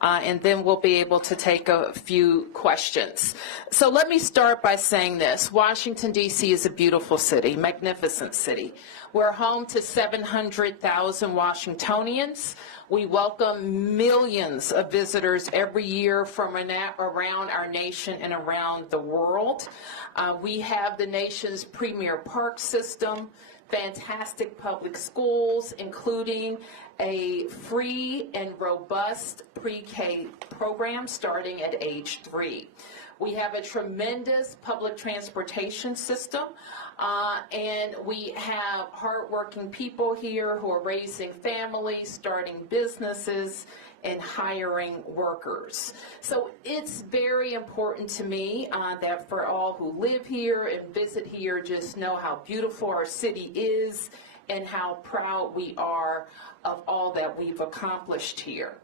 and then we'll be able to take a few questions. So let me start by saying this. Washington, D.C. is a beautiful city, magnificent city. We're home to 700,000 Washingtonians. We welcome millions of visitors every year from around our nation and around the world. We have the nation's premier park system, fantastic public schools, including a free and robust pre-K program starting at age 3. We have a tremendous public transportation system, and we have hardworking people here who are raising families, starting businesses, and hiring workers. So it's very important to me that for all who live here and visit here, just know how beautiful our city is and how proud we are of all that we've accomplished here.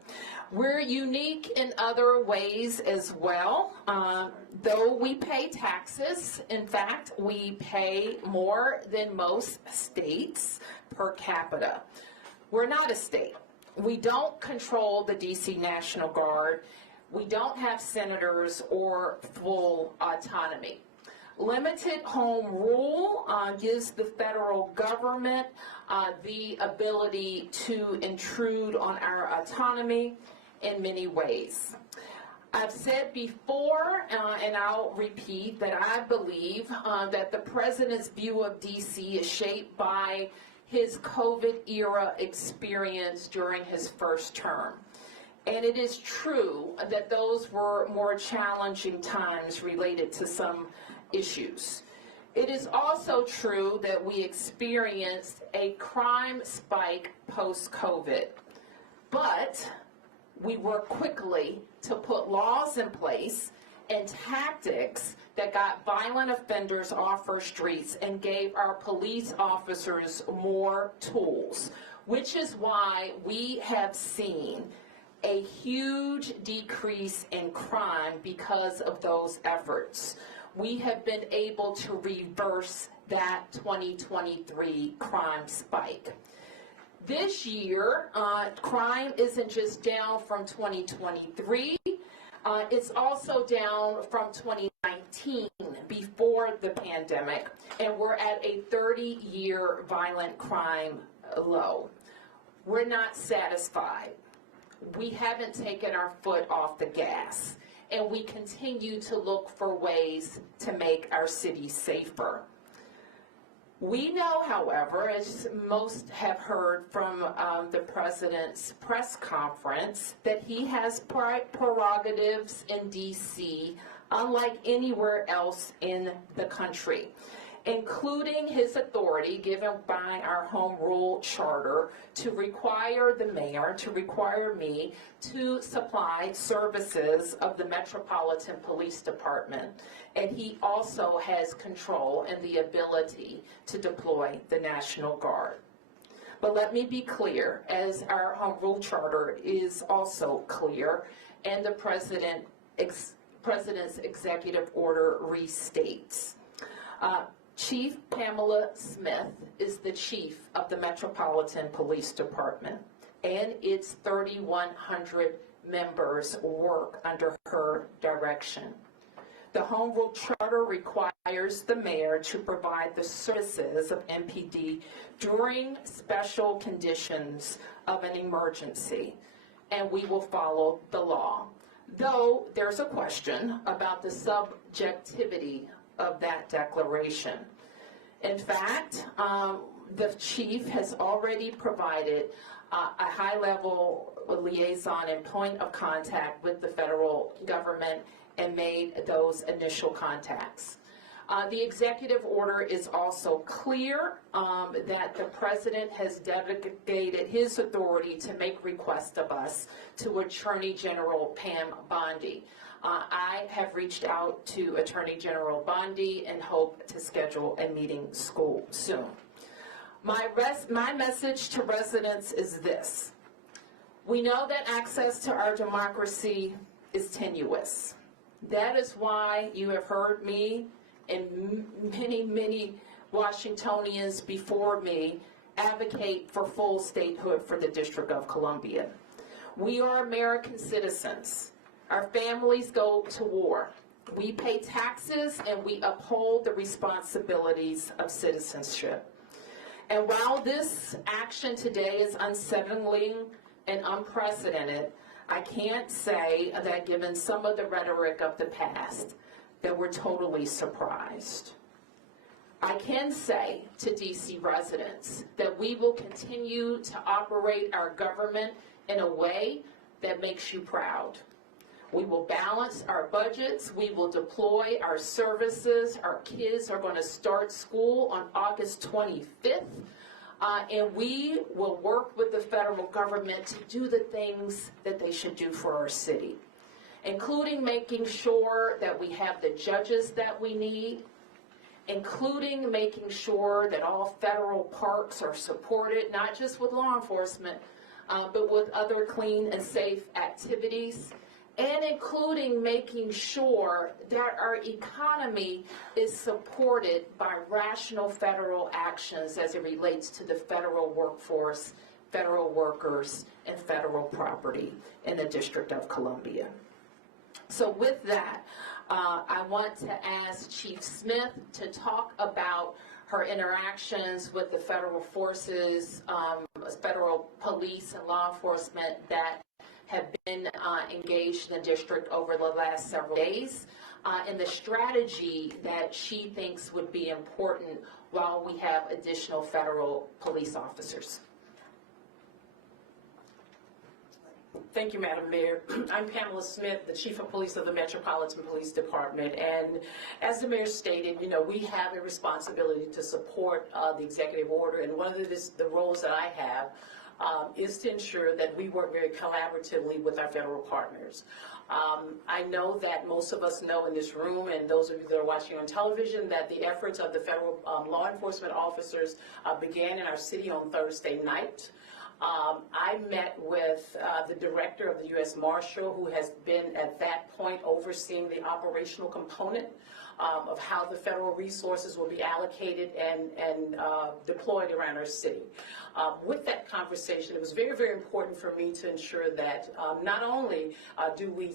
We're unique in other ways as well. Though we pay taxes, in fact, we pay more than most states per capita. We're not a state. We don't control the D.C. National Guard. We don't have senators or full autonomy. Limited home rule gives the federal government the ability to intrude on our autonomy in many ways. I've said before, and I'll repeat, that I believe that the president's view of D.C. is shaped by his COVID-era experience during his first term. And it is true that those were more challenging times related to some issues. It is also true that we experienced a crime spike post-COVID, but we worked quickly to put laws in place and tactics that got violent offenders off our streets and gave our police officers more tools, which is why we have seen a huge decrease in crime because of those efforts. We have been able to reverse that 2023 crime spike. This year, crime isn't just down from 2023, it's also down from 2019, before the pandemic, and we're at a 30-year violent crime low. We're not satisfied. We haven't taken our foot off the gas, and we continue to look for ways to make our city safer. We know, however, as most have heard from the president's press conference, that he has prerogatives in D.C. unlike anywhere else in the country, including his authority given by our home rule charter to require the mayor, to require me, to supply services of the Metropolitan Police Department. And he also has control and the ability to deploy the National Guard. But let me be clear, as our home rule charter is also clear, and the president's executive order restates. Chief Pamela Smith is the chief of the Metropolitan Police Department, and its 3,100 members work under her direction. The Home Rule Charter requires the mayor to provide the services of MPD during special conditions of an emergency, and we will follow the law. Though there's a question about the subjectivity of that declaration. In fact, the chief has already provided a high-level liaison and point of contact with the federal government and made those initial contacts. The executive order is also clear that the president has delegated his authority to make requests of us to Attorney General Pam Bondi. I have reached out to Attorney General Bondi and hope to schedule a meeting soon. My message to residents is this. We know that access to our democracy is tenuous. That is why you have heard me and many Washingtonians before me advocate for full statehood for the District of Columbia. We are American citizens. Our families go to war. We pay taxes and we uphold the responsibilities of citizenship. And while this action today is unsettling and unprecedented, I can't say that given some of the rhetoric of the past, that we're totally surprised. I can say to DC residents that we will continue to operate our government in a way that makes you proud. We will balance our budgets. We will deploy our services. Our kids are going to start school on August 25th. And we will work with the federal government to do the things that they should do for our city, including making sure that we have the judges that we need, including making sure that all federal parks are supported, not just with law enforcement, but with other clean and safe activities, and including making sure that our economy is supported by rational federal actions as it relates to the federal workforce, federal workers, and federal property in the District of Columbia. So with that, I want to ask Chief Smith to talk about her interactions with the federal forces, federal police and law enforcement that have been engaged in the district over the last several days, and the strategy that she thinks would be important while we have additional federal police officers. Thank you, Madam Mayor. I'm Pamela Smith, the Chief of Police of the Metropolitan Police Department, and as the Mayor stated, you know, we have a responsibility to support the executive order, and one of the roles that I have is to ensure that we work very collaboratively with our federal partners. I know that most of us know in this room, and those of you that are watching on television, that the efforts of the federal law enforcement officers began in our city on Thursday night. I met with the director of the U.S. Marshal, who has been at that point overseeing the operational component of how the federal resources will be allocated and deployed around our city. With that conversation, it was very, very important for me to ensure that not only do we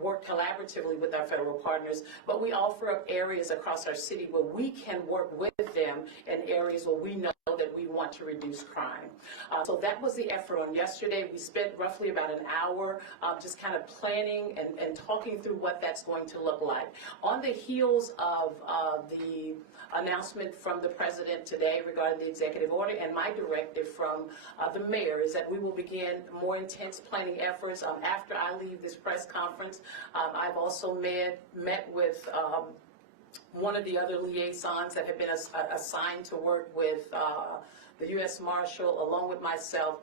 work collaboratively with our federal partners, but we offer up areas across our city where we can work with them in areas where we know that we want to reduce crime. So that was the effort on yesterday. We spent roughly about an hour just kind of planning and talking through what that's going to look like. On the heels of the announcement from the President today regarding the executive order and my directive from the mayor is that we will begin more intense planning efforts after I leave this press conference. I've also met with one of the other liaisons that have been assigned to work with the U.S. Marshal, along with myself,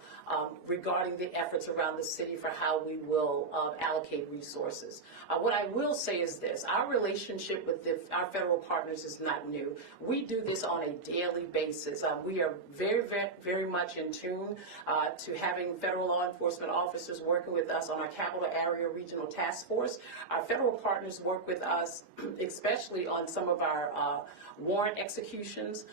regarding the efforts around the city for how we will allocate resources. What I will say is this: our relationship with our federal partners is not new. We do this on a daily basis. We are very, very, very much in tune to having federal law enforcement officers working with us on our Capital Area Regional Task Force. Our federal partners work with us, especially on some of our warrant executions.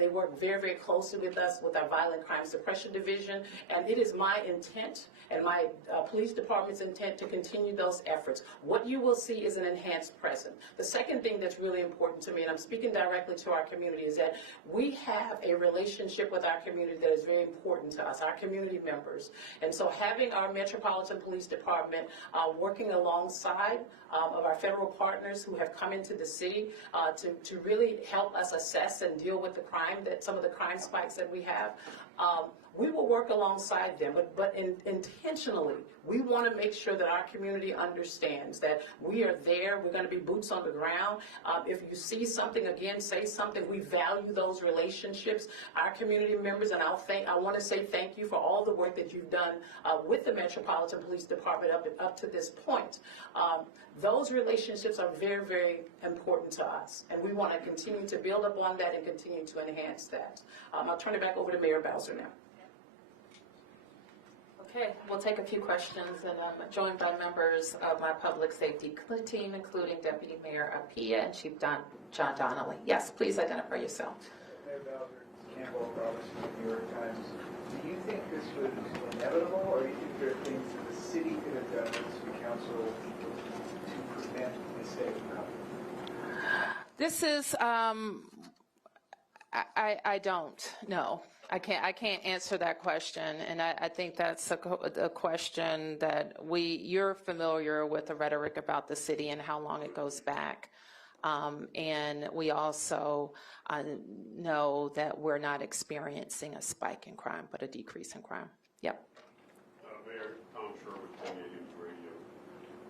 They work very, very closely with us with our Violent Crime Suppression Division, and it is my intent and my police department's intent to continue those efforts. What you will see is an enhanced presence. The second thing that's really important to me, and I'm speaking directly to our community, is that we have a relationship with our community that is very important to us, our community members. And so having our Metropolitan Police Department working alongside of our federal partners who have come into the city to really help us assess and deal with the crime, that some of the crime spikes that we have, we will work alongside them, but intentionally, we want to make sure that our community understands that we are there. We're going to be boots on the ground. If you see something, again, say something. We value those relationships. Our community members, and I want to say thank you for all the work that you've done with the Metropolitan Police Department up to this point. Those relationships are very, very important to us, and we want to continue to build upon that and continue to enhance that. I'll turn it back over to Mayor Bowser now. Okay, we'll take a few questions, and I'm joined by members of my public safety team, including Deputy Mayor Appiah and Chief John Donnelly. Yes, please identify yourself. Mayor Bowser, Campbell Robinson, New York Times. Do you think this was inevitable, or do you think there are things that the city could have done as the council to prevent this state from happening? This is, I don't know. I can't answer that question, and I think that's a question that you're familiar with the rhetoric about the city and how long it goes back. And we also know that we're not experiencing a spike in crime, but a decrease in crime. Yep. Mayor Tom Sherwood, 1080 News Radio.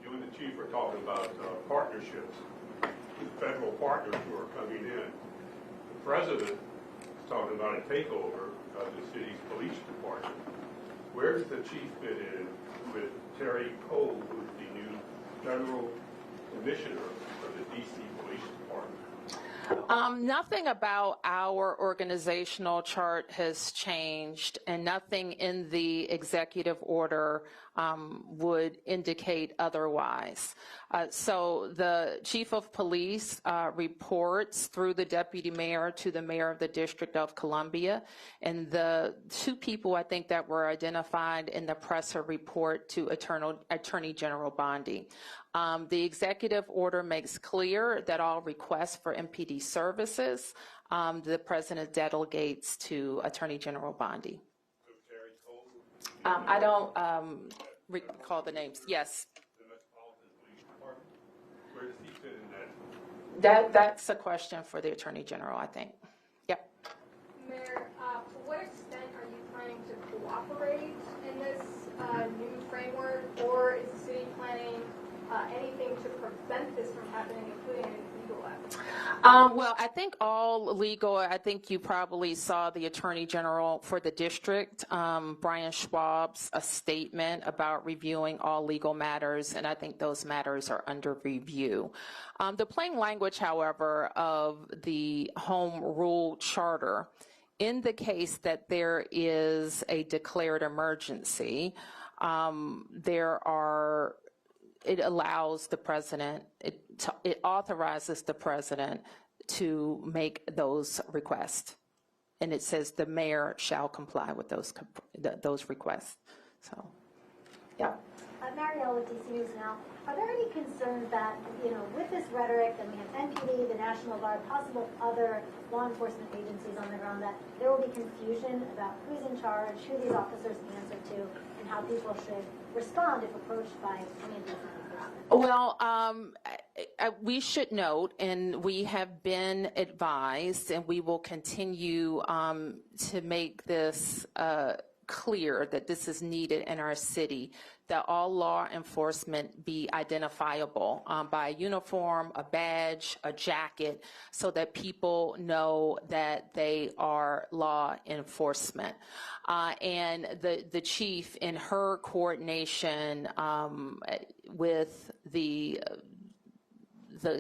You and the chief are talking about partnerships with federal partners who are coming in. The president is talking about a takeover of the city's police department. Where does the chief fit in with Terry Cole, who's the new general commissioner of the D.C. Police Department? Nothing about our organizational chart has changed, and nothing in the executive order would indicate otherwise. So the chief of police reports through the deputy mayor to the mayor of the District of Columbia, and the two people I think that were identified in the presser report to Attorney General Bondi. The executive order makes clear that all requests for MPD services, the president delegates to Attorney General Bondi. So Terry Cole? I don't recall the names. Yes. The Metropolitan Police Department? Where does he fit in that? That's a question for the Attorney General, I think. Yep. Mayor, to what extent are you planning to cooperate in this new framework, or is the city planning anything to prevent this from happening, including any legal action? Well, I think I think you probably saw the Attorney General for the district, Brian Schwab's, a statement about reviewing all legal matters, and I think those matters are under review. The plain language, however, of the Home Rule Charter indicates that there is a declared emergency. It allows the president, it authorizes the president to make those requests. And it says the mayor shall comply with those requests. So, yeah. Muriel with DC News Now. Are there any concerns that, with this rhetoric, that we have NPD, the National Guard, possible other law enforcement agencies on the ground, that there will be confusion about who's in charge, who these officers answer to, and how people should respond if approached by any of these enforcement? Well, we should note, and we have been advised, and we will continue to make this clear that this is needed in our city, that all law enforcement be identifiable by a uniform, a badge, a jacket, so that people know that they are law enforcement. And the chief, in her coordination with the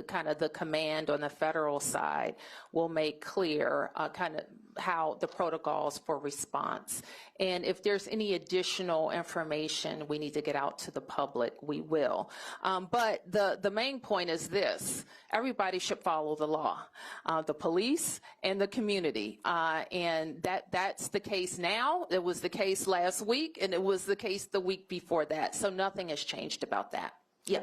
kind of the command on the federal side, will make clear kind of how the protocols for response. And if there's any additional information we need to get out to the public, we will. But the main point is this: everybody should follow the law, the police and the community. And that's the case now. It was the case last week, and it was the case the week before that. So nothing has changed about that. Yeah.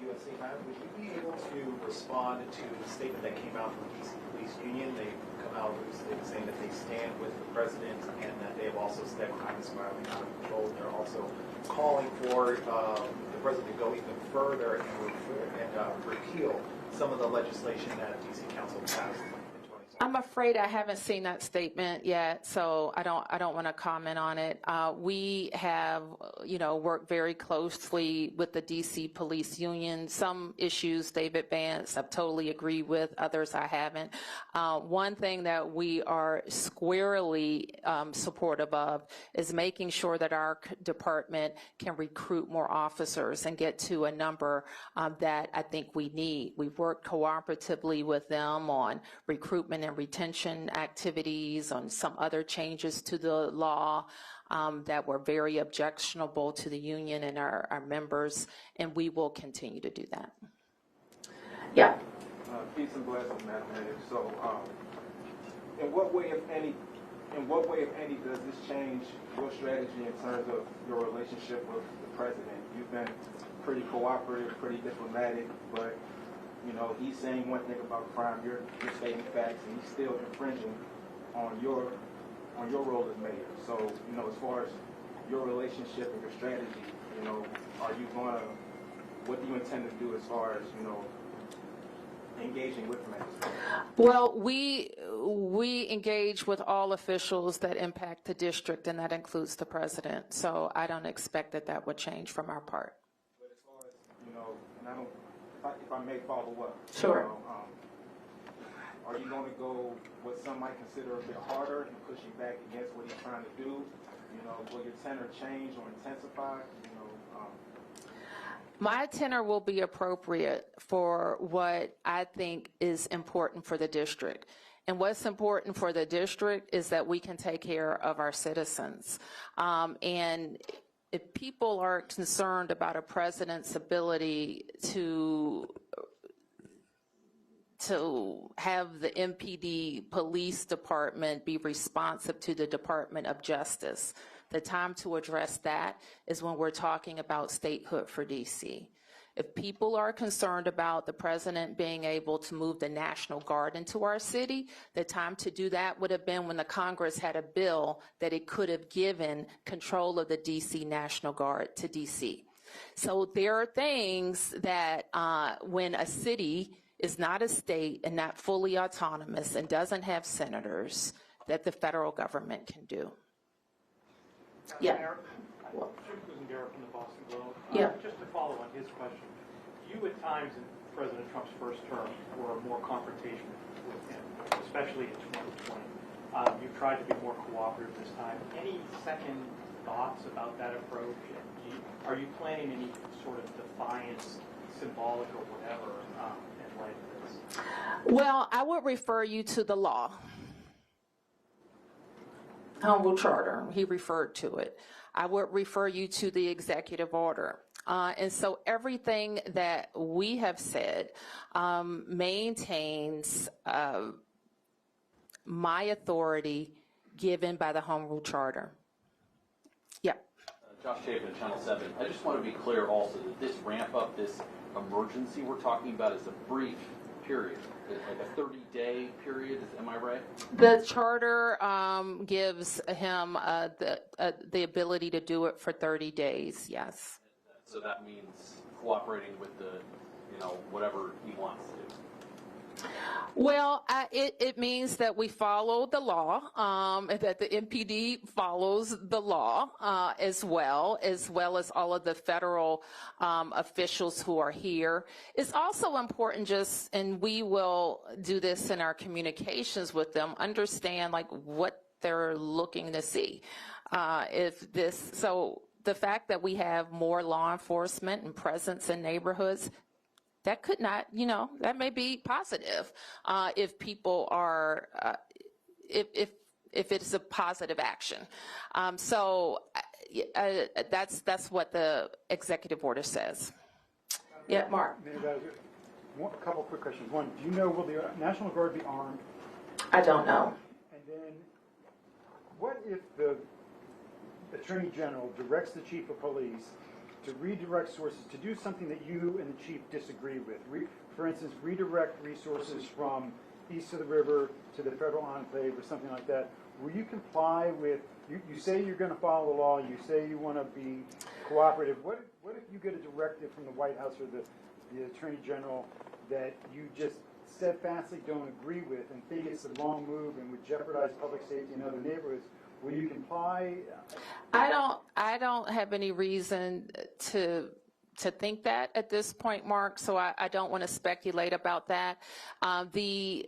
WUSA, would you be able to respond to the statement that came out from the DC Police Union? They come out saying that they stand with the president and that they have also said crime is spiraling out of control. They're also calling for the president to go even further and repeal some of the legislation that DC Council passed. I'm afraid I haven't seen that statement yet, so I don't want to comment on it. We have, worked very closely with the DC Police Union. Some issues they've advanced, I've totally agreed with. Others I haven't. One thing that we are squarely supportive of is making sure that our department can recruit more officers and get to a number that I think we need. We've worked cooperatively with them on recruitment and retention activities, on some other changes to the law that were very objectionable to the union and our members, and we will continue to do that. Yeah. Peace and blessings, mathematics. So, in what way, if any, in what way, if any, does this change your strategy in terms of your relationship with the president? You've been pretty cooperative, pretty diplomatic, but you know, he's saying one thing about crime, you're stating facts, and he's still infringing on your role as mayor. So, you know, as far as your relationship and your strategy, you know, what do you intend to do as far as, you know, engaging with the mayor? Well, we engage with all officials that impact the district, and that includes the president. So I don't expect that would change from our part. But as far as, you know, and I don't, if I may follow up. Sure. You know, are you going to go what some might consider a bit harder and pushing back against what he's trying to do? You know, will your tenor change or intensify? You know, my tenor will be appropriate for what I think is important for the district. And what's important for the district is that we can take care of our citizens. And if people are concerned about a president's ability to have the MPD police department be responsive to the Department of Justice, the time to address that is when we're talking about statehood for DC. If people are concerned about the president being able to move the National Guard into our city, the time to do that would have been when the Congress had a bill that it could have given control of the DC National Guard to DC. So there are things that when a city is not a state and not fully autonomous and doesn't have senators, that the federal government can do. Yeah. Susan Garrett from the Boston Globe. Yeah. Just to follow on his question, you at times in President Trump's first term were more confrontational with him, especially in 2020. You've tried to be more cooperative this time. Any second thoughts about that approach? Are you planning any sort of defiance, symbolic or whatever, in light of this? Well, I would refer you to the law. Home Rule Charter, he referred to it. I would refer you to the executive order. And so everything that we have said maintains my authority given by the Home Rule Charter. Yeah. Josh Chapin, Channel 7. I just want to be clear also that this ramp up, this emergency we're talking about is a brief period, like a 30-day period, am I right? The charter gives him the ability to do it for 30 days, yes. So that means cooperating with the, you know, whatever he wants to do. Well, it means that we follow the law, that the MPD follows the law as well as all of the federal officials who are here. It's also important just, and we will do this in our communications with them, understand like what they're looking to see. So the fact that we have more law enforcement and presence in neighborhoods, that could not, you know, that may be positive if people are, if it's a positive action. So that's what the executive order says. Yeah, Mark. A couple quick questions. One, do you know, will the National Guard be armed? I don't know. And then, what if the Attorney General directs the Chief of Police to redirect sources to do something that you and the chief disagree with? For instance, redirect resources from east of the river to the federal enclave or something like that. Will you comply with, you say you're going to follow the law, you say you want to be cooperative. What if you get a directive from the White House or the Attorney General that you just steadfastly don't agree with and think it's the wrong move and would jeopardize public safety in other neighborhoods? Will you comply? I don't have any reason to think that at this point, Mark, so I don't want to speculate about that. The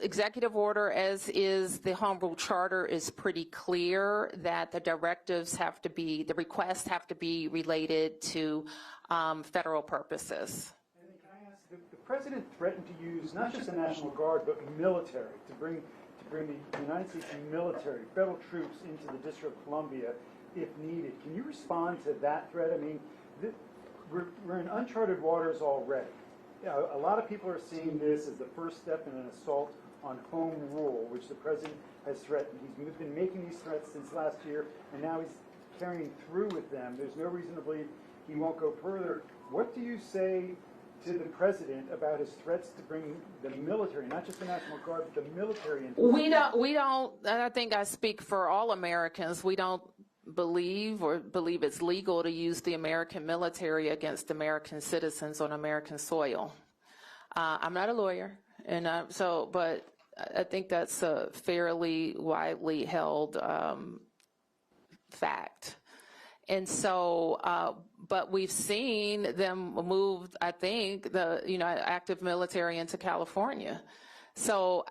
executive order, as is the Home Rule Charter, is pretty clear that the directives have to be, the requests have to be related to federal purposes. And then can I ask, the president threatened to use not just the National Guard, but military, to bring the United States military, federal troops into the District of Columbia if needed. Can you respond to that threat? I mean, we're in uncharted waters already. You know, a lot of people are seeing this as the first step in an assault on home rule, which the president has threatened. He's been making these threats since last year, and now he's carrying through with them. There's no reason to believe he won't go further. What do you say to the president about his threats to bring the military, not just the National Guard, but the military into We don't, I think I speak for all Americans, we don't believe it's legal to use the American military against American citizens on American soil. I'm not a lawyer, and but I think that's a fairly widely held fact. And so, but we've seen them move, I think, active military into California. So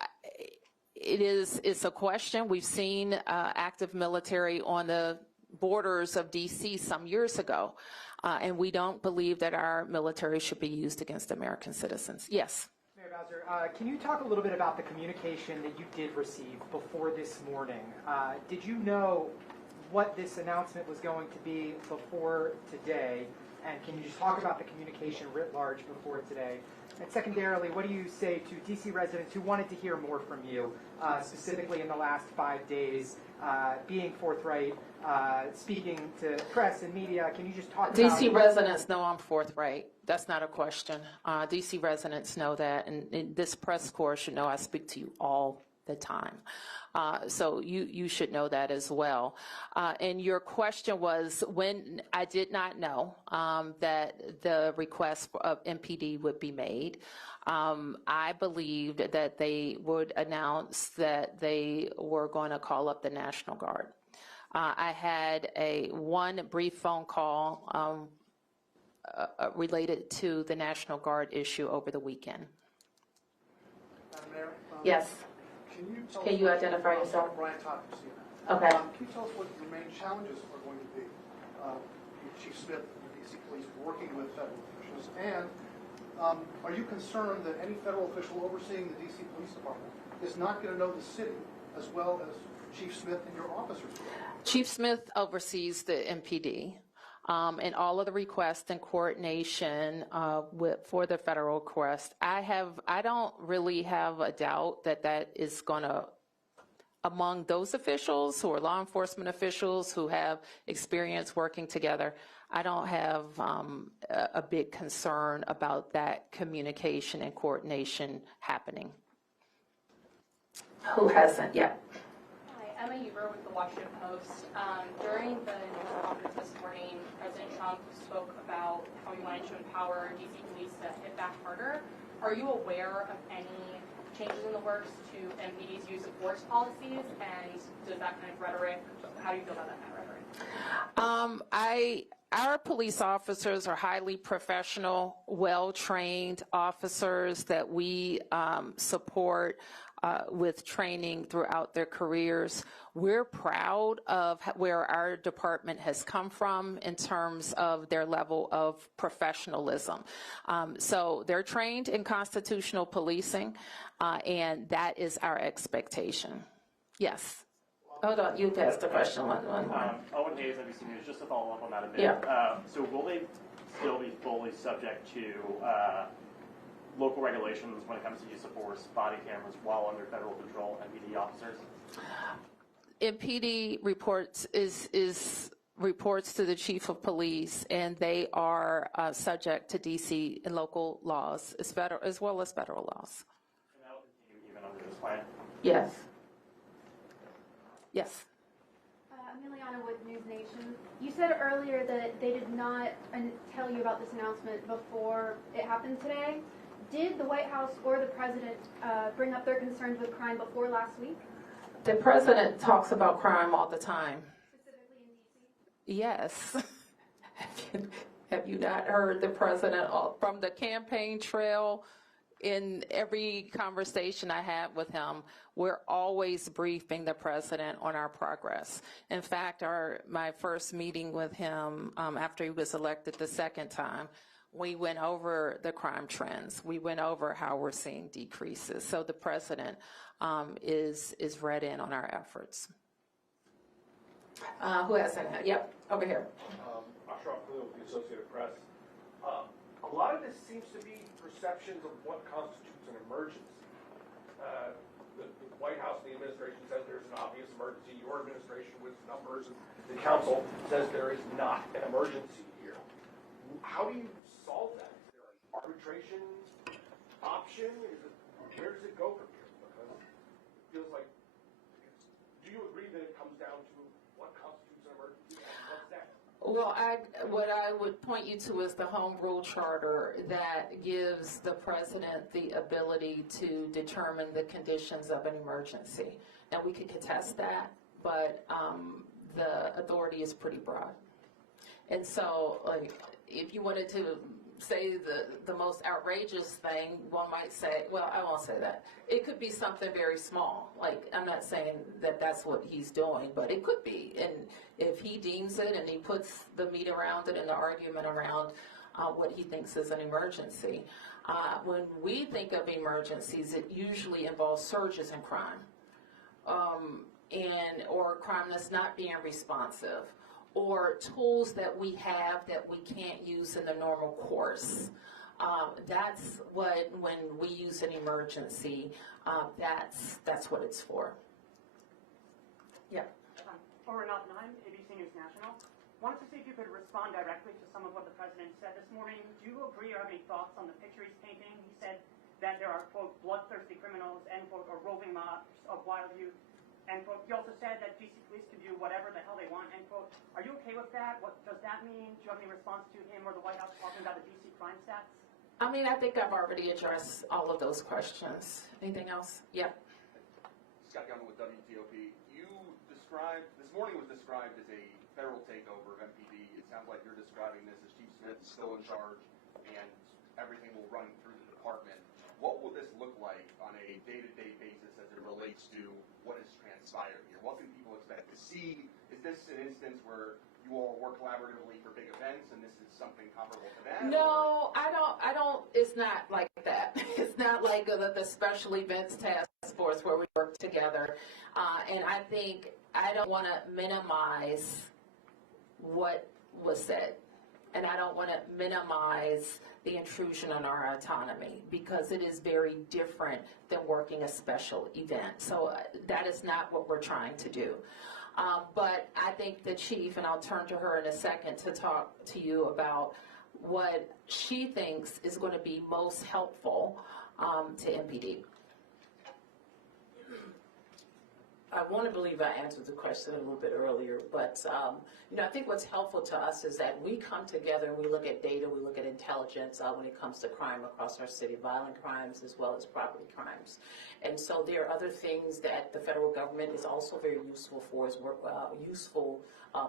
it's a question. We've seen active military on the borders of D.C. some years ago, and we don't believe that our military should be used against American citizens. Yes? Mayor Bowser, can you talk a little bit about the communication that you did receive before this morning? Did you know what this announcement was going to be before today, and can you just talk about the communication writ large before today? And secondarily, what do you say to D.C. residents who wanted to hear more from you, specifically in the last 5 days, being forthright, speaking to press and media? Can you just talk about... D.C. residents know I'm forthright. That's not a question. D.C. residents know that, and this press corps should know I speak to you all the time. So you should know that as well. And your question was, when I did not know that the request of MPD would be made. I believed that they would announce that they were going to call up the National Guard. I had one brief phone call related to the National Guard issue over the weekend. Madam Mayor? Yes. Can you identify yourself? Brian Todd from CNN. Okay. Can you tell us what your main challenges are going to be? Chief Smith and D.C. Police working with federal officials, and are you concerned that any federal official overseeing the D.C. Police Department is not going to know the city as well as Chief Smith and your officers will? Chief Smith oversees the MPD. And all of the requests and coordination for the federal request. I don't really have a doubt that is going to, among those officials who are law enforcement officials who have experience working together, I don't have a big concern about that communication and coordination happening. Who hasn't yet? Emma Huber with the Washington Post. During the news conference this morning, President Trump spoke about how he wanted to empower D.C. police to hit back harder. Are you aware of any changes in the works to MPD's use of force policies, and does that kind of rhetoric, how do you feel about that kind of rhetoric? Our police officers are highly professional, well-trained officers that we support with training throughout their careers. We're proud of where our department has come from in terms of their level of professionalism. So they're trained in constitutional policing, and that is our expectation. Yes. Hold on, you asked the question. Owen Hayes, NBC News, just to follow up on that a bit. Yeah. So will they still be fully subject to local regulations when it comes to use of force, body cameras, while under federal control, MPD officers? MPD reports reports to the chief of police, and they are subject to D.C. and local laws as well as federal laws. And that will continue even under this plan? Yes. Yes. Emiliana with News Nation. You said earlier that they did not tell you about this announcement before it happened today. Did the White House or the president bring up their concerns with crime before last week? The president talks about crime all the time. Specifically in D.C.? Yes. Have you not heard the president from the campaign trail? In every conversation I had with him, we're always briefing the president on our progress. In fact, my first meeting with him after he was elected the second time, we went over the crime trends. We went over how we're seeing decreases. So the president is read in on our efforts. Who has that? Yep, over here. Ashraf Khalil with the Associated Press. A lot of this seems to be perceptions of what constitutes an emergency. the White House, the administration says there's an obvious emergency. Your administration with numbers and the council says there is not an emergency here. How do you solve that? Is there an arbitration option? Where does it go from here? Because it feels like, do you agree that it comes down to what constitutes an emergency and what's next? Well, what I would point you to is the Home Rule Charter that gives the president the ability to determine the conditions of an emergency. Now, we could contest that, but the authority is pretty broad. And so, like, if you wanted to say the most outrageous thing, one might say, well, I won't say that. It could be something very small. Like, I'm not saying that that's what he's doing, but it could be. And if he deems it and he puts the meat around it and the argument around what he thinks is an emergency. When we think of emergencies, it usually involves surges in crime, or crime that's not being responsive, or tools that we have that we can't use in the normal course. That's what, when we use an emergency, that's what it's for. Yeah. Renat Naim, ABC News National. Wanted to see if you could respond directly to some of what the president said this morning. Do you agree or have any thoughts on the picture he's painting? He said that there are, quote, bloodthirsty criminals, end quote, or roving mobs of wild youth. End quote. He also said that DC police can do whatever the hell they want, end quote. Are you okay with that? What does that mean? Do you have any response to him or the White House talking about the DC crime stats? I mean, I think I've already addressed all of those questions. Anything else? Yep. Scott Gellman with WTOP. You described, this morning was described as a federal takeover of MPD. It sounds like you're describing this as Chief Smith is still in charge and everything will run through the department. What will this look like on a day-to-day basis as it relates to what has transpired here? What can people expect to see? Is this an instance where you all work collaboratively for big events and this is something comparable to that? No, I don't, it's not like that. It's not like the special events task force where we work together. And I think I don't want to minimize what was said. And I don't want to minimize the intrusion on our autonomy because it is very different than working a special event. So that is not what we're trying to do. But I think the chief, and I'll turn to her in a second to talk to you about what she thinks is going to be most helpful to MPD. I want to believe I answered the question a little bit earlier, but I think what's helpful to us is that we come together and we look at data, we look at intelligence when it comes to crime across our city, violent crimes as well as property crimes. And so there are other things that the federal government is also very useful for, useful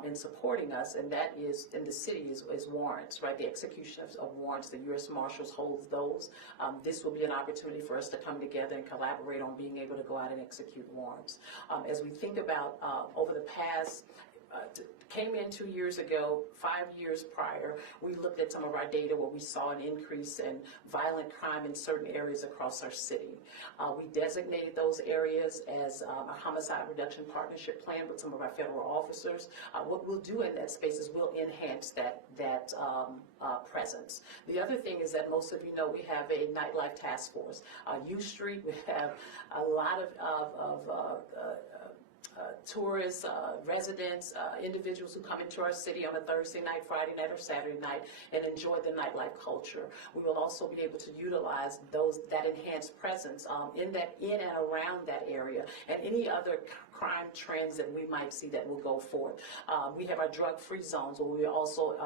in supporting us, and that is, in the city, is warrants, right? The execution of warrants, the U.S. Marshals holds those. This will be an opportunity for us to come together and collaborate on being able to go out and execute warrants. As we think about over the past, came in 2 years ago, 5 years prior, we looked at some of our data where we saw an increase in violent crime in certain areas across our city. We designated those areas as a homicide reduction partnership plan with some of our federal officers. What we'll do in that space is we'll enhance that presence. The other thing is that most of you know we have a nightlife task force. U Street, we have a lot of tourists, residents, individuals who come into our city on a Thursday night, Friday night, or Saturday night and enjoy the nightlife culture. We will also be able to utilize that enhanced presence in and around that area and any other crime trends that we might see that will go forth. We have our drug-free zones where we also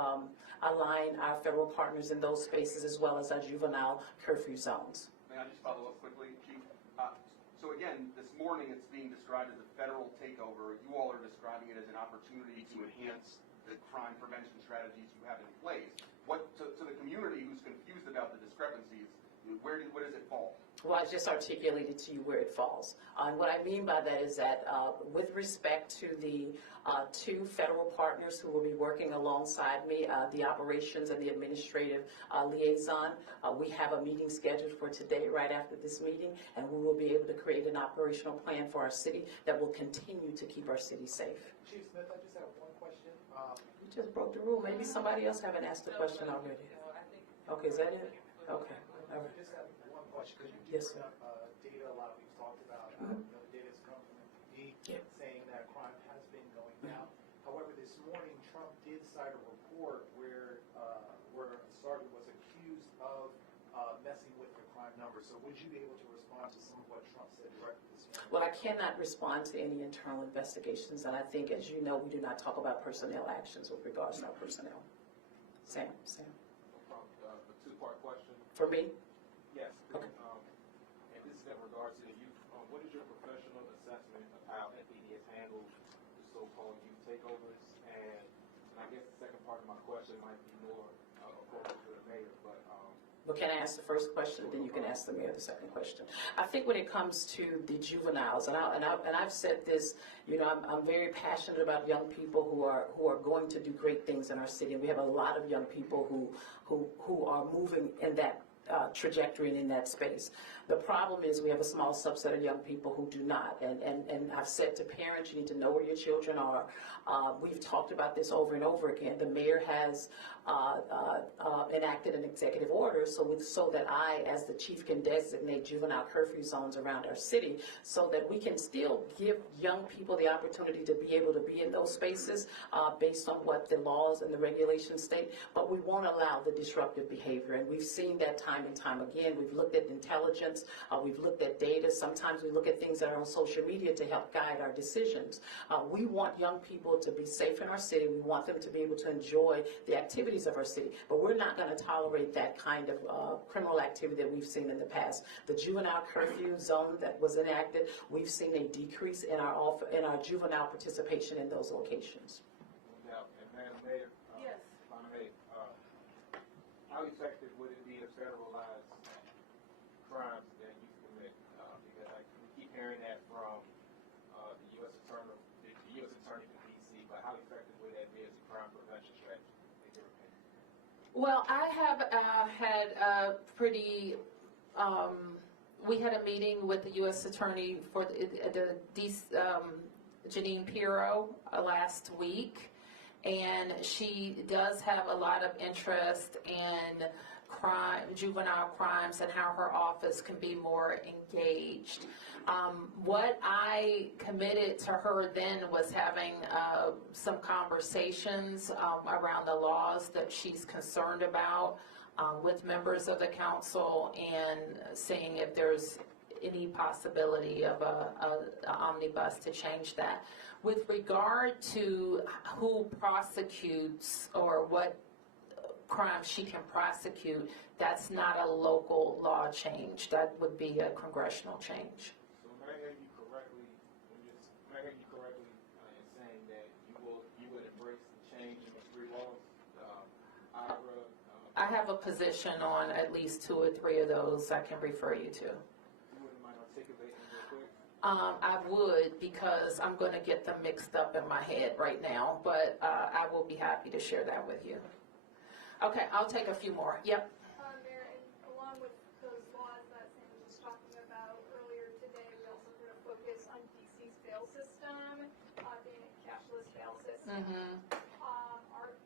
align our federal partners in those spaces as well as our juvenile curfew zones. May I just follow up quickly, Chief? So again, this morning it's being described as a federal takeover. You all are describing it as an opportunity to enhance the crime prevention strategies you have in place. What to the community who's confused about the discrepancies, where does it fall? Well, I just articulated to you where it falls. And what I mean by that is that with respect to the two federal partners who will be working alongside me, the operations and the administrative liaison, we have a meeting scheduled for today right after this meeting, and we will be able to create an operational plan for our city that will continue to keep our city safe. Chief Smith, I just have one question. You just broke the rule. Maybe somebody else haven't asked the question already. Okay, is that it? Okay. All right. I just have one question, because you Yes, bring up data a lot. We've talked about The data has come from MPD saying that crime has been going down. However, this morning, Trump did cite a report where a sergeant was accused of messing with the crime numbers. So would you be able to respond to some of what Trump said directly this morning? Well, I cannot respond to any internal investigations, and I think, as you know, we do not talk about personnel actions with regards to our personnel. Sam. A two-part question. For me? Yes. Okay. And this is in regards to the youth. What is your professional assessment of how FPD has handled the so-called youth takeovers? And I guess the second part of my question might be more appropriate to the mayor, but Well, can I ask the first question, then you can ask the mayor the second question. I think when it comes to the juveniles, and I've said this, you know, I'm very passionate about young people who are going to do great things in our city, and we have a lot of young people who are moving in that trajectory and in that space. The problem is we have a small subset of young people who do not, and I've said to parents, you need to know where your children are. We've talked about this over and over again. The mayor has enacted an executive order so that I, as the chief, can designate juvenile curfew zones around our city so that we can still give young people the opportunity to be able to be in those spaces based on what the laws and the regulations state, but we won't allow the disruptive behavior, and we've seen that time and time again. We've looked at intelligence, we've looked at data, sometimes we look at things that are on social media to help guide our decisions. We want young people to be safe in our city, we want them to be able to enjoy the activities of our city, but we're not going to tolerate that kind of criminal activity that we've seen in the past. The juvenile curfew zone that was enacted, we've seen a decrease in our juvenile participation in those locations. now, and Madam Mayor, Yes. if I may, how effective would it be to federalize crimes that you commit? Because we keep hearing that from the U.S. Attorney from D.C., but how effective would that be as a crime prevention strategy, in your opinion? Well, I have had a pretty, we had a meeting with the U.S. Attorney for Janine Pirro last week, and she does have a lot of interest in juvenile crimes and how her office can be more engaged. What I committed to her then was having some conversations around the laws that she's concerned about with members of the council and seeing if there's any possibility of an omnibus to change that. With regard to who prosecutes or what crimes she can prosecute, that's not a local law change. That would be a congressional change. So may I hear you correctly in saying that you would embrace the change in the three laws, IRA? I have a position on at least 2 or 3 of those I can refer you to. You wouldn't mind articulating real quick? I would, because I'm going to get them mixed up in my head right now, but I will be happy to share that with you. Okay, I'll take a few more. Yep. Mayor, and along with those laws that Sam was just talking about earlier today, we also put a focus on DC's bail system, being a cashless bail system.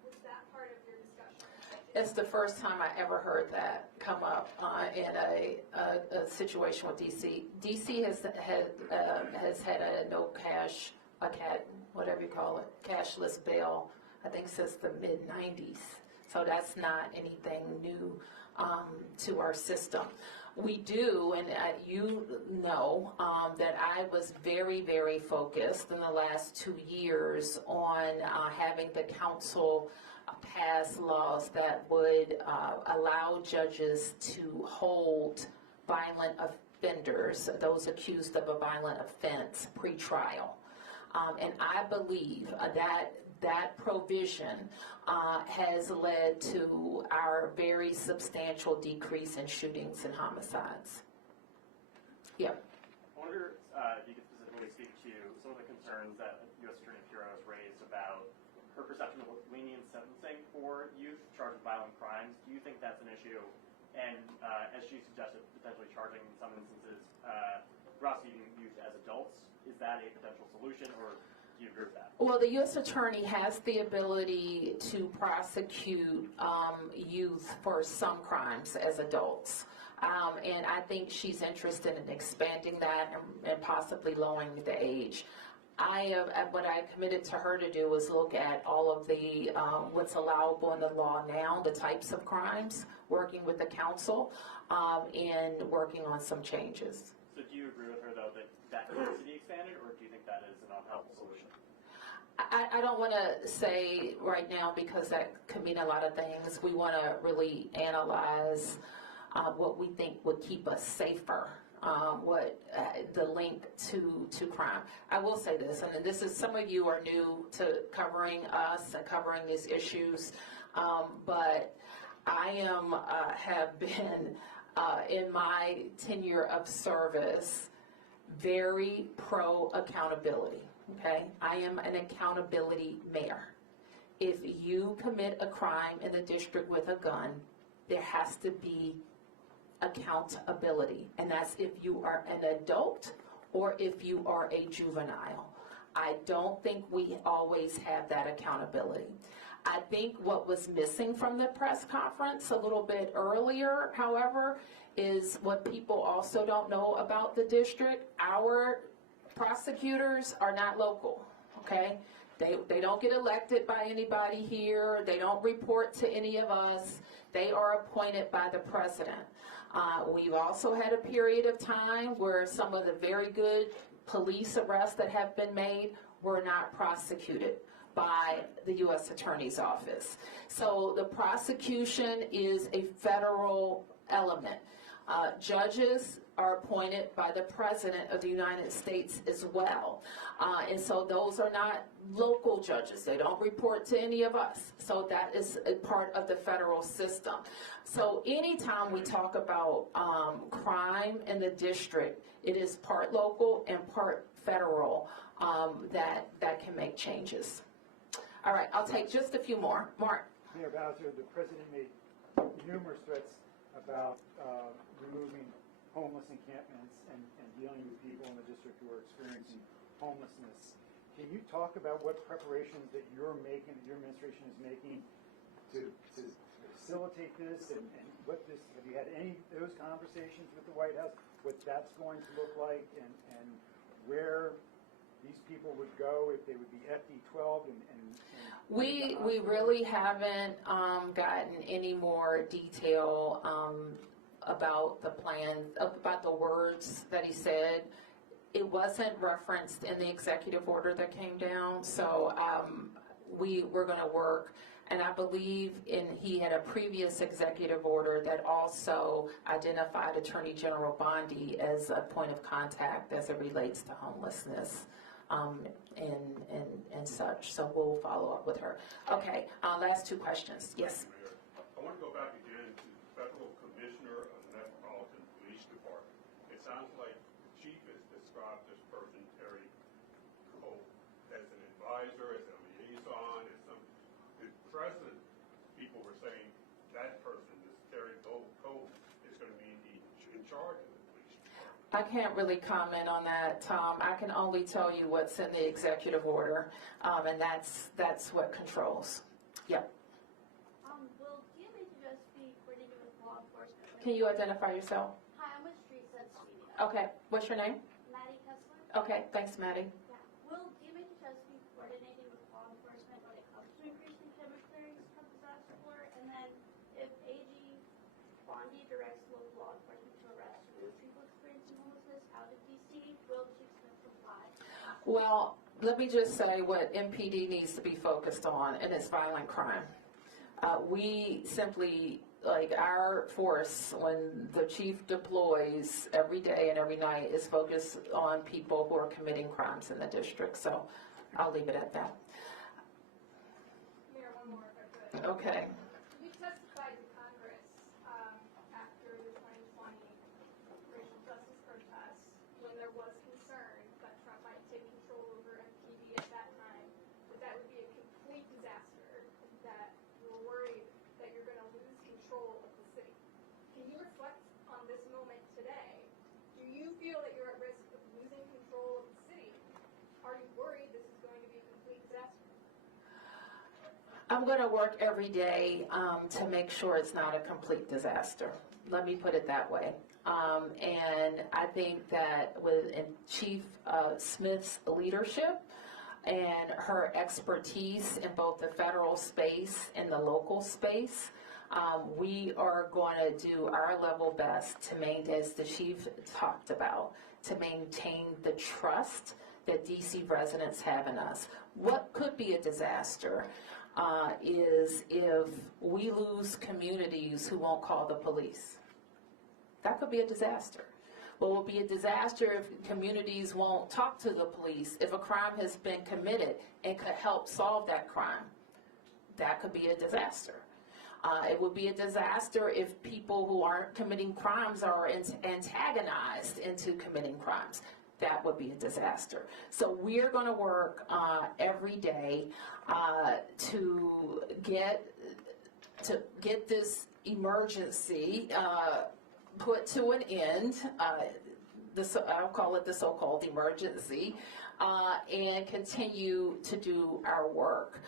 Was that part of your discussion? It's the first time I ever heard that come up in a situation with DC. DC has had a no cash, whatever you call it, cashless bail, I think since the mid-90s. So that's not anything new to our system. We do, and you know, that I was very, very focused in the last 2 years on having the council pass laws that would allow judges to hold violent offenders, those accused of a violent offense, pre-trial. And I believe that provision has led to our very substantial decrease in shootings and homicides. Yeah. I wonder if you could specifically speak to some of the concerns that U.S. Attorney Pirro has raised about her perception of lenient sentencing for youth charged with violent crimes. Do you think that's an issue? And as she suggested, potentially charging in some instances prosecuting youth as adults, is that a potential solution, or Do you agree with that? Well, the U.S. Attorney has the ability to prosecute youth for some crimes as adults. And I think she's interested in expanding that and possibly lowering the age. What I committed to her to do was look at all of the what's allowable in the law now, the types of crimes, working with the council, and working on some changes. So do you agree with her, though, that needs to be expanded, or do you think that is an unhelpful solution? I don't want to say right now because that could mean a lot of things. We want to really analyze what we think would keep us safer, the link to crime. I will say this, and this is, some of you are new to covering us and covering these issues, but I have been, in my tenure of service, very pro accountability. Okay, I am an accountability mayor. If you commit a crime in the district with a gun, there has to be accountability, and that's if you are an adult or if you are a juvenile. I don't think we always have that accountability. I think what was missing from the press conference a little bit earlier, however, is what people also don't know about the district. Our prosecutors are not local, okay? They don't get elected by anybody here. They don't report to any of us. They are appointed by the president. We've also had a period of time where some of the very good police arrests that have been made were not prosecuted by the U.S. Attorney's Office. So the prosecution is a federal element. Judges are appointed by the President of the United States as well. And so those are not local judges. They don't report to any of us. So that is a part of the federal system. So anytime we talk about crime in the district, it is part local and part federal that can make changes. All right, I'll take just a few more. Mark. Mayor Bowser, the president made numerous threats about removing homeless encampments and dealing with people in the district who are experiencing homelessness. Can you talk about what preparations that you're making, that your administration is making to facilitate this, and what this, have you had any of those conversations with the White House, what that's going to look like, and where these people would go if they would be FD12 We really haven't gotten any more detail about the plan, about the words that he said. It wasn't referenced in the executive order that came down, so we're going to work. And I believe he had a previous executive order that also identified Attorney General Bondi as a point of contact as it relates to homelessness. And such. So we'll follow up with her. Okay, last two questions. Yes. I want to go back again to the Federal Commissioner of the Metropolitan Police Department. It sounds like the chief has described this person, Terry Cole, as an advisor, as a liaison, as some. The president, people were saying that person, this Terry Cole, is going to be in charge of it. I can't really comment on that, Tom. I can only tell you what's in the executive order, and that's what controls. Yep. Will DMH be coordinated with law enforcement? Can you identify yourself? Hi, I'm with Street Sense Media. Okay. What's your name? Maddie Kessler. Okay. Thanks, Maddie. Yeah. Will DMH be coordinating with law enforcement when it comes to increasing chemical clearings from disaster floor? And then if AG Bondi directs local law enforcement to arrest people experiencing homelessness out of DC, will Chief Smith comply? Well, let me just say what MPD needs to be focused on, and it's violent crime. We simply, like our force, when the chief deploys every day and every night, is focused on people who are committing crimes in the district. So I'll leave it at that. Mayor, one more if I could. Okay. You testified to Congress after the 2020 racial justice protests when there was concern that Trump might take control over MPD at that time, that would be a complete disaster, that you were worried that you're going to lose control of the city. Can you reflect on this moment today? Do you feel that you're at risk of losing control of the city? Are you worried this is going to be I'm going to work every day to make sure it's not a complete disaster. Let me put it that way. And I think that with Chief Smith's leadership and her expertise in both the federal space and the local space, we are going to do our level best to maintain, as the chief talked about, to maintain the trust that DC residents have in us. What could be a disaster is if we lose communities who won't call the police. That could be a disaster. Well, it will be a disaster if communities won't talk to the police, if a crime has been committed and could help solve that crime. That could be a disaster. It would be a disaster if people who aren't committing crimes are antagonized into committing crimes. That would be a disaster. So we're going to work every day to get this emergency put to an end. I'll call it the so-called emergency, and continue to do our work.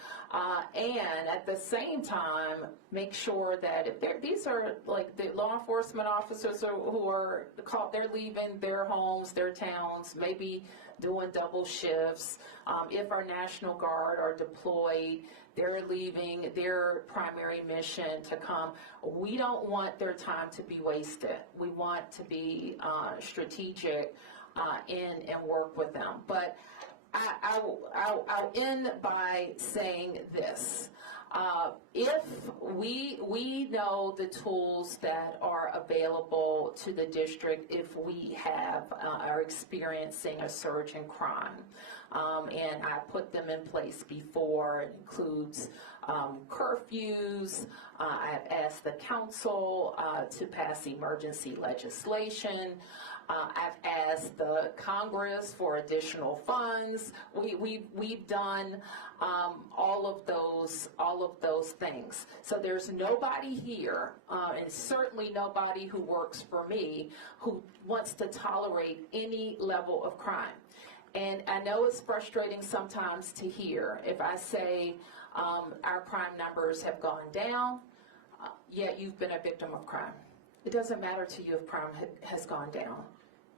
And at the same time, make sure that if these are like the law enforcement officers who are caught, they're leaving their homes, their towns, maybe doing double shifts. If our National Guard are deployed, they're leaving their primary mission to come. We don't want their time to be wasted. We want to be strategic and work with them. But I'll end by saying this. If we know the tools that are available to the district if we are experiencing a surge in crime, and I put them in place before. It includes curfews. I've asked the council to pass emergency legislation. I've asked the Congress for additional funds. We've done all of those things. So there's nobody here, and certainly nobody who works for me, who wants to tolerate any level of crime. And I know it's frustrating sometimes to hear if I say our crime numbers have gone down, yet you've been a victim of crime. It doesn't matter to you if crime has gone down,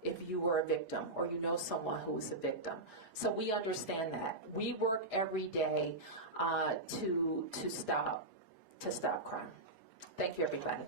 if you were a victim or you know someone who was a victim. So we understand that. We work every day to stop crime. Thank you, everybody.